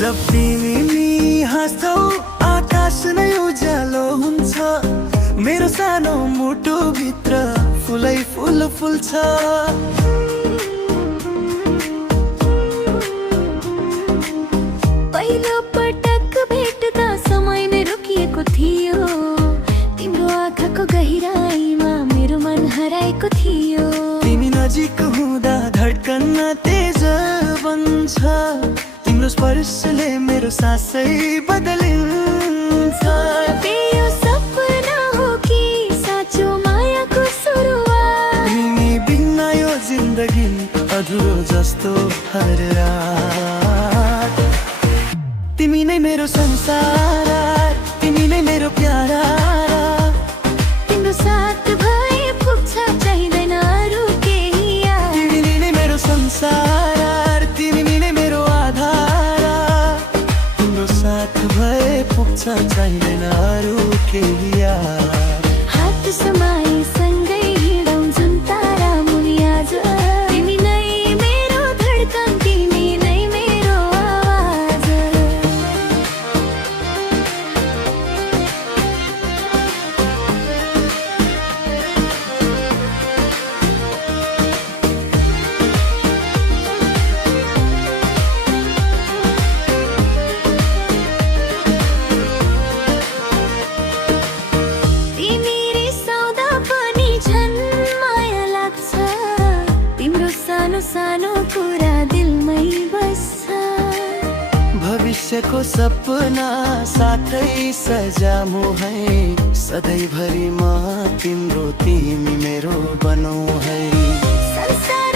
जब तिमी हाँस्छौ आकाश नै उज्यालो हुन्छ, मेरो सानो मुटु भित्र फुलै फुल फुल्छ। पहिलो पटक भेट्दा समय नै रोकिएको थियो, तिम्रो आँखाको गहिराईमा मेरो मन हराएको थियो। तिमी नजिक हुँदा धड्कन तेज बन्छ, तिम्रो स्पर्शले मेरो सासै बदलिन्छ। यो सपना हो कि साँचो मायाको सुरुवात? तिमी बिना यो जिन्दगी अधुरो जस्तो हर रात। तिमी नै मेरो संसार, तिमी नै मेरो प्यारा, तिम्रो साथ भए पुग्छ, चाहिँदैन अरू केही यार। तिमी नै मेरो संसार, तिमी नै मेरो आधार, तिम्रो साथ भए पुग्छ, चाहिँदैन अरू केही यार। हात समाई सँगै हिँडौँ जुन तारा मुनि आज। तिमी नै मेरो धड्कन, तिमी नै मेरो आवाज। तिमी रिसाउँदा पनि झन् माया लाग्छ, तिम्रो सानो सानो कुरा दिलमै बस्छ। भविष्यको सपना साथै सजामु है, सधैँभरि म तिम्रो तिमी मेरो बनौ है। संसार